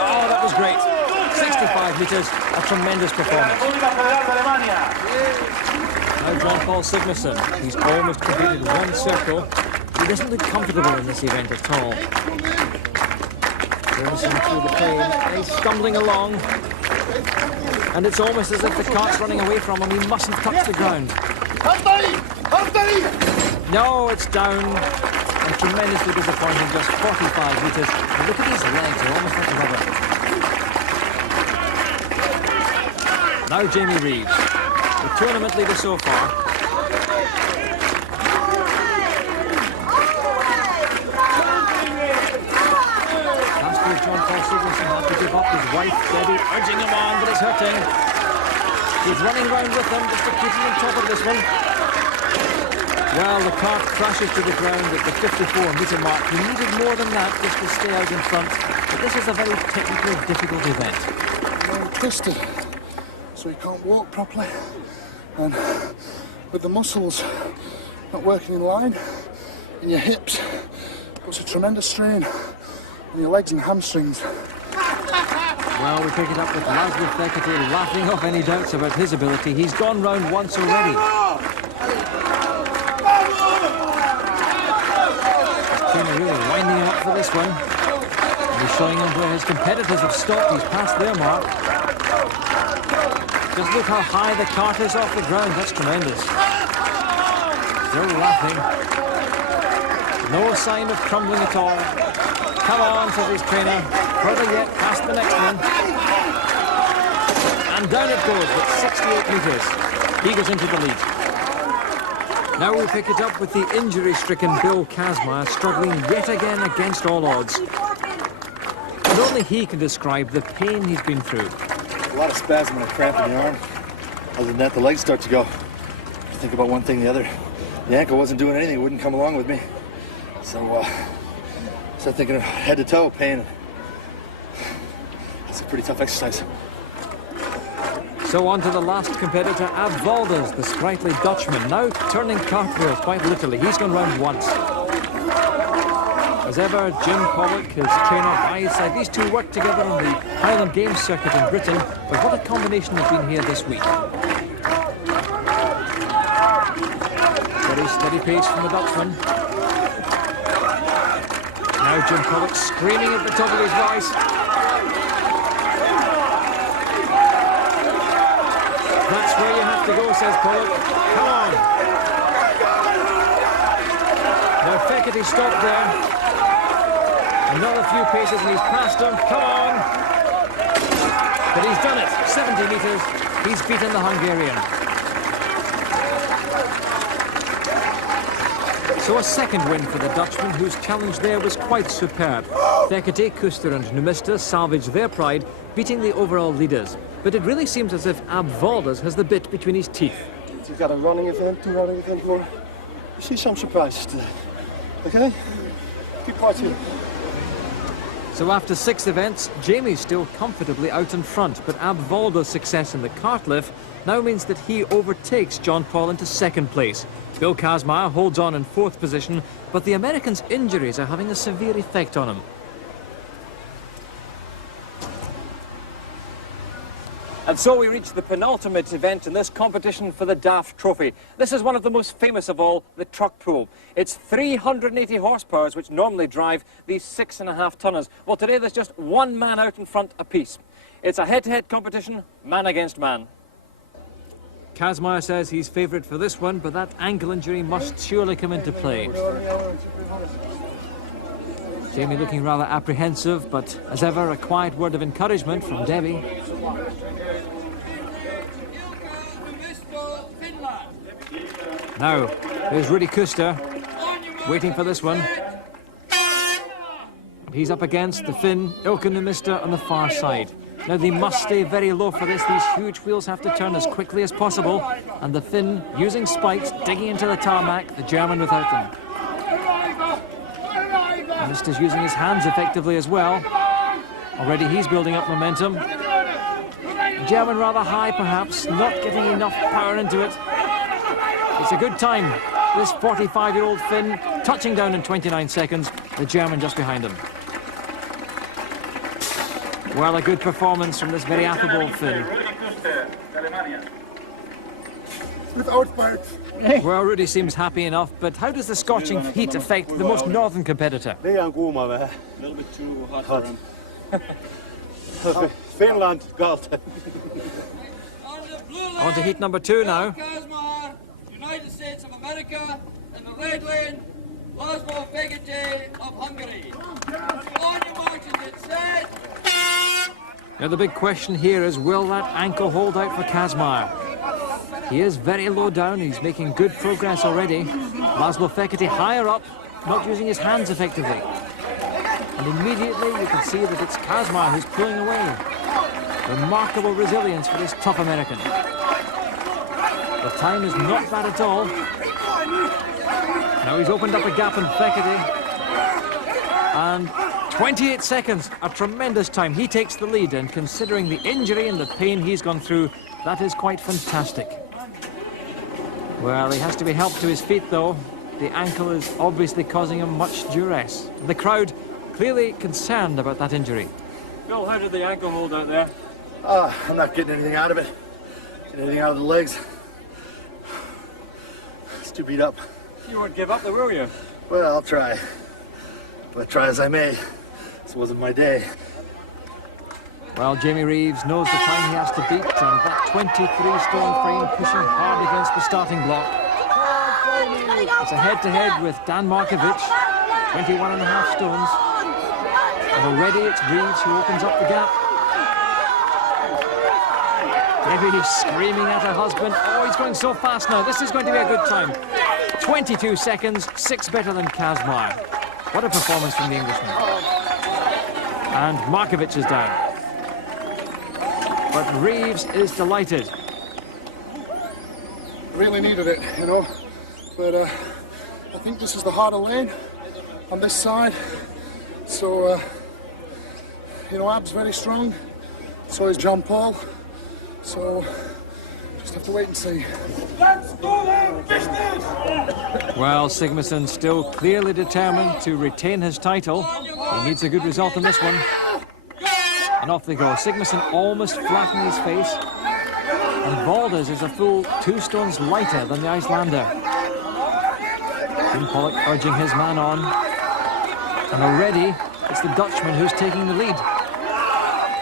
Oh, that was great. 65 metres, a tremendous performance. Now Jón Páll Sigmarsson. He's almost completed one circle. He doesn't look comfortable in this event at all. Grimacing through the pain, and he's stumbling along. And it's almost as if the cart's running away from him. He mustn't touch the ground. No, it's down. And tremendously disappointing, just 45 metres. And look at his legs, they're almost like rubber. Now Jamie Reeves, the tournament leader so far. Jón Páll Sigmarsson had to give up. His wife, Debbie, urging him on, but it's hurting. He's running round with them just to keep him on top of this one. Well, the cart crashes to the ground at the 54-metre mark. He needed more than that just to stay out in front. But this is a very technically difficult event. Well, twisted, so he can't walk properly. And with the muscles not working in line, in your hips, puts a tremendous strain on your legs and hamstrings. Well, we pick it up with Laszlo Fekete laughing off any doubts about his ability. He's gone round once already. Trainer really winding him up for this one. And he's showing him where his competitors have stopped. He's past their mark. Just look how high the cart is off the ground. That's tremendous. Still laughing. No sign of crumbling at all. Come on, says his trainer. Further yet, past the next one. And down it goes with 68 metres. He goes into the lead. Now we'll pick it up with the injury-stricken Bill Kazmaier struggling yet again against all odds. And only he can describe the pain he's been through. A lot of spasm and a cramp in the arm. Other than that, the legs start to go. Think about one thing or the other. The ankle wasn't doing anything. It wouldn't come along with me. So, start thinking of head to toe pain. It's a pretty tough exercise. So on to the last competitor, Wolders, the sprightly Dutchman, now turning cartwheels quite literally. He's gone round once. As ever, Jón Páll, his trainer, by his side. These two worked together on the Highland Games circuit in Britain, but what a combination has been here this week. Very steady pace from the Dutchman. Now Jón Páll screaming at the top of his voice. That's where you have to go, says Páll. Come on. Now Fekete stopped there. Another few paces and he's passed him. Come on. But he's done it. 70 metres. He's beaten the Hungarian. So a second win for the Dutchman, whose challenge there was quite superb. Fekete, Kuster and Numista salvaged their pride, beating the overall leaders. But it really seems as if Wolders has the bit between his teeth. You've got a running event, 2 running event, Laura. You see some surprises today. Okay? Keep watching. So after 6 events, Jamie's still comfortably out in front, but Wolders' success in the cart lift now means that he overtakes Jón Páll into second place. Bill Kazmaier holds on in 4th position, but the American's injuries are having a severe effect on him. And so we reach the penultimate event in this competition for the Daft Trophy. This is one of the most famous of all, the truck pull. It's 380 horsepower, which normally drive these 6.5 tonners. Well, today there's just one man out in front apiece. It's a head-to-head competition, man against man. Kazmaier says he's favourite for this one, but that ankle injury must surely come into play. Jamie looking rather apprehensive, but as ever, a quiet word of encouragement from Debbie. Now, there's Rudy Kuster, waiting for this one. He's up against the Finn, Ilkka Numista on the far side. Now they must stay very low for this. These huge wheels have to turn as quickly as possible. And the Finn, using spikes, digging into the tarmac, the German without them. Numista's using his hands effectively as well. Already he's building up momentum. The German rather high perhaps, not getting enough power into it. It's a good time. This 45-year-old Finn touching down in 29 seconds, the German just behind him. Well, a good performance from this very affable Finn. Without parts. Well, Rudy seems happy enough, but how does the scorching heat affect the most northern competitor? A little bit too hot for him. Finland got. On to heat number 2 now. United States of America, in the red lane, Laszlo Fekete of Hungary. On your marches, it's set. Now the big question here is, will that ankle hold out for Kazmaier? He is very low down, he's making good progress already. Laszlo Fekete higher up, not using his hands effectively. And immediately you can see that it's Kazmaier who's pulling away. Remarkable resilience for this tough American. The time is not bad at all. Now he's opened up a gap in Fekete. And 28 seconds, a tremendous time. He takes the lead, and considering the injury and the pain he's gone through, that is quite fantastic. Well, he has to be helped to his feet though. The ankle is obviously causing him much duress. The crowd clearly concerned about that injury. Bill, how did the ankle hold out there? I'm not getting anything out of it. Getting anything out of the legs. It's too beat up. You won't give up, though, will you? Well, I'll try. But try as I may, this wasn't my day. Well, Jamie Reeves knows the time he has to beat, and that 23-stone frame pushing hard against the starting block. It's a head-to-head with Dan Markovic, 21.5 stones. And already it's Reeves who opens up the gap. Debbie screaming at her husband. Oh, he's going so fast now. This is going to be a good time. 22 seconds, 6 better than Kazmaier. What a performance from the Englishman. And Markovic is down. But Reeves is delighted. Really needed it, you know. But I think this is the harder lane on this side. So, you know, Ab's very strong. So is Jón Páll. So just have to wait and see. Well, Sigmarsson still clearly determined to retain his title. He needs a good result in this one. And off they go. Sigmarsson almost flattened his face. And Wolders is a full 2 stones lighter than the Icelander. Jón Páll urging his man on. And already it's the Dutchman who's taking the lead.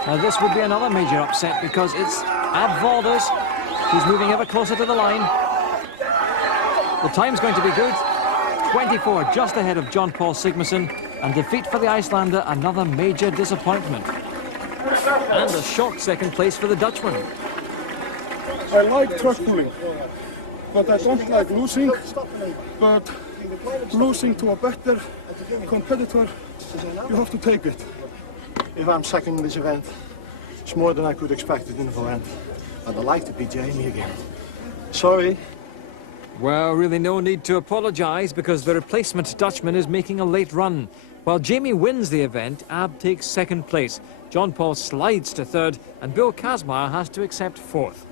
Now this would be another major upset because it's Wolders who's moving ever closer to the line. The time's going to be good. 24 just ahead of Jón Páll Sigmarsson, and defeat for the Icelander another major disappointment. And a short second place for the Dutchman. I like truck pulling, but I don't like losing. But losing to a better competitor, you have to take it. If I'm second in this event, it's more than I could expect in the event. I'd like to beat Jamie again. Sorry. Well, really no need to apologise because the replacement Dutchman is making a late run. While Jamie wins the event, Ab takes second place. Jón Páll slides to third, and Bill Kazmaier has to accept fourth.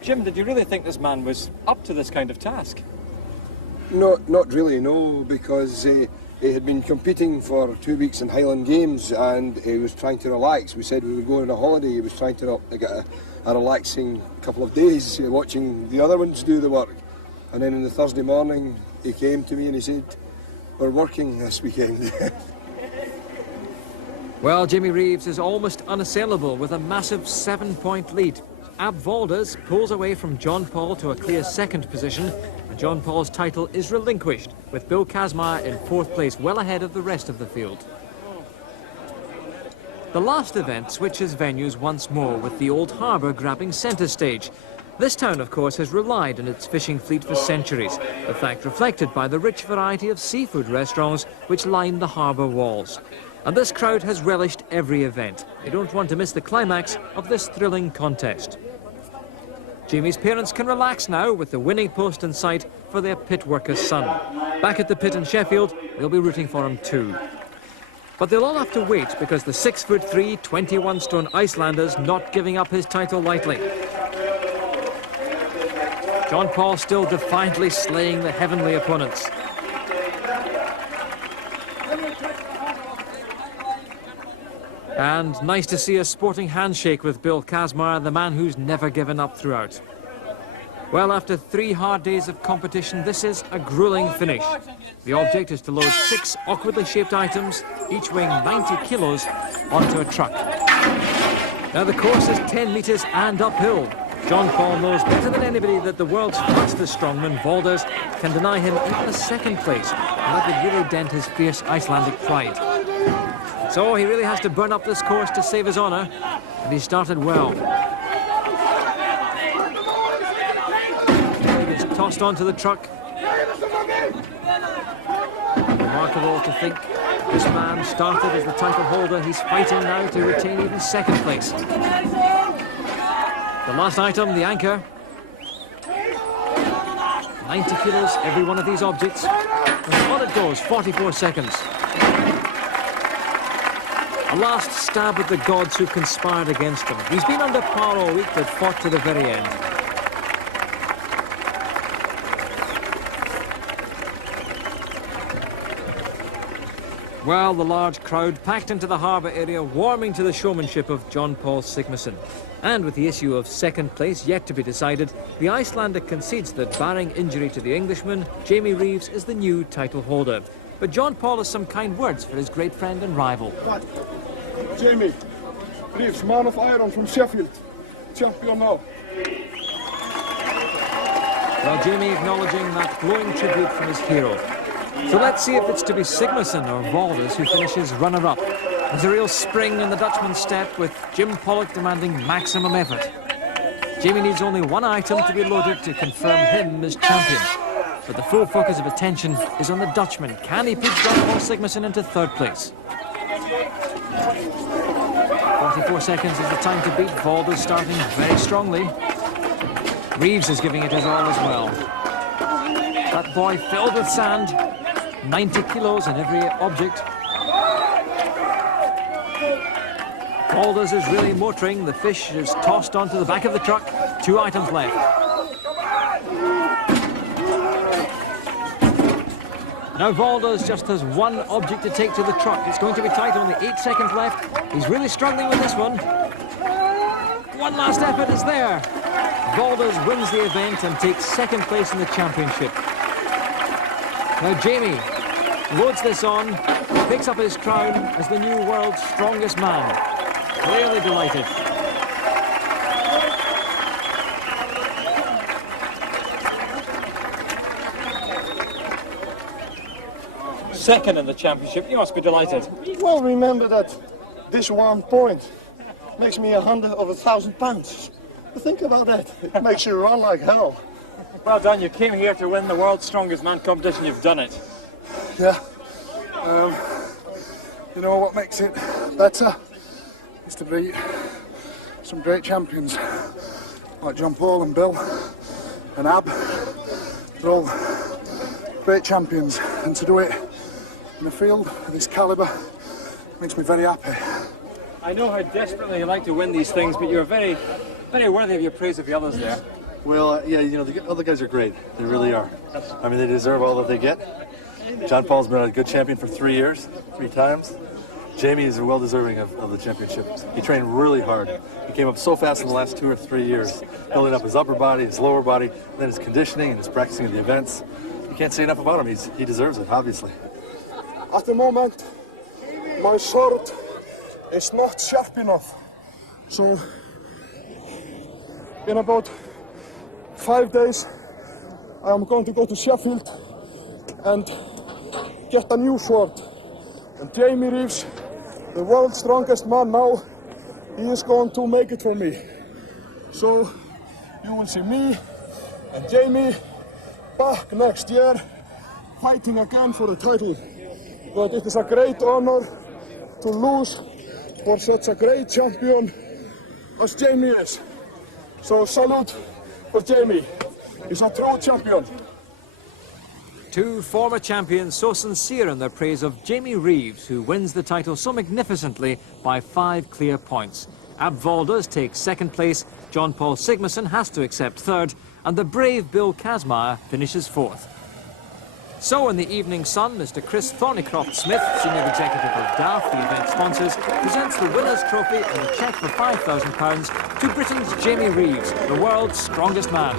Jim, did you really think this man was up to this kind of task? No, not really, no, because he had been competing for 2 weeks in Highland Games and he was trying to relax. We said we would go on a holiday. He was trying to get a relaxing couple of days watching the other ones do the work. And then on the Thursday morning, he came to me and he said, "We're working this weekend." Well, Jamie Reeves is almost unassailable with a massive 7-point lead. Ab Wolders pulls away from Jón Páll to a clear second position, and Jón Páll's title is relinquished, with Bill Kazmaier in fourth place, well ahead of the rest of the field. The last event switches venues once more, with the Old Harbour grabbing centre stage. This town, of course, has relied on its fishing fleet for centuries, a fact reflected by the rich variety of seafood restaurants which line the harbour walls. And this crowd has relished every event. They don't want to miss the climax of this thrilling contest. Jamie's parents can relax now with the winning post in sight for their pit worker's son. Back at the pit in Sheffield, they'll be rooting for him too. But they'll all have to wait because the 6'3", 21-stone Icelander's not giving up his title lightly. Jón Páll still defiantly slaying the heavenly opponents. And nice to see a sporting handshake with Bill Kazmaier, the man who's never given up throughout. Well, after 3 hard days of competition, this is a gruelling finish. The object is to load 6 awkwardly shaped items, each weighing 90 kilos, onto a truck. Now the course is 10 metres and uphill. Jón Páll knows better than anybody that the world's fastest strongman, Wolders, can deny him even a second place, and that would really dent his fierce Icelandic pride. So he really has to burn up this course to save his honour, and he started well. He gets tossed onto the truck. Remarkable to think this man started as the title holder. He's fighting now to retain even second place. The last item, the anchor. 90 kilos, every one of these objects. And on it goes, 44 seconds. A last stab at the gods who conspired against him. He's been under par all week, but fought to the very end. Well, the large crowd packed into the harbour area, warming to the showmanship of Jón Páll Sigmarsson. And with the issue of second place yet to be decided, the Icelander concedes that, barring injury to the Englishman, Jamie Reeves is the new title holder. But Jón Páll has some kind words for his great friend and rival. Jamie Reeves, man of iron from Sheffield, champion now. Well, Jamie acknowledging that glowing tribute from his hero. So let's see if it's to be Sigmarsson or Wolders who finishes runner-up. There's a real spring in the Dutchman's step, with Jim Pollock demanding maximum effort. Jamie needs only one item to be loaded to confirm him as champion. But the full focus of attention is on the Dutchman. Can he put Jón Páll Sigmarsson into third place? 44 seconds is the time to beat. Wolders starting very strongly. Reeves is giving it his all as well. That boy filled with sand. 90 kilos in every object. Wolders is really motoring. The fish is tossed onto the back of the truck. 2 items left. Now Wolders just has one object to take to the truck. It's going to be tight, only 8 seconds left. He's really struggling with this one. One last effort is there. Wolders wins the event and takes second place in the championship. Now Jamie loads this on, picks up his crown as the new world's strongest man. Clearly delighted. Second in the championship, you must be delighted. Well, remember that this 1 point makes me 100,000 pounds. Think about that. It makes you run like hell. Well done, you came here to win the world's strongest man competition, you've done it. Yeah. You know what makes it better is to beat some great champions like Jón Páll and Bill and Ab. They're all great champions, and to do it in a field of this calibre makes me very happy. I know how desperately you like to win these things, but you're very, very worthy of your praise of the others there. Well, yeah, you know, the other guys are great. They really are. I mean, they deserve all that they get. Jón Páll's been a good champion for 3 years, 3 times. Jamie is well deserving of the championship. He trained really hard. He came up so fast in the last 2 or 3 years, building up his upper body, his lower body, and then his conditioning and his practicing of the events. You can't say enough about him. He deserves it, obviously. At the moment, my sword is not sharp enough. So, in about 5 days, I am going to go to Sheffield and get a new sword. And Jamie Reeves, the world's strongest man now, he is going to make it for me. So, you will see me and Jamie back next year, fighting again for the title. But it is a great honor to lose for such a great champion as Jamie is. So salute for Jamie. He's a true champion. 2 former champions so sincere in their praise of Jamie Reeves, who wins the title so magnificently by 5 clear points. Ab Wolders takes second place, Jón Páll Sigmarsson has to accept third, and the brave Bill Kazmaier finishes fourth. So in the evening sun, Mr. Chris Thornycroft-Smith, Senior Executive of DAF, the event sponsors, presents the winner's trophy and a cheque for £5,000 to Britain's Jamie Reeves, the world's strongest man.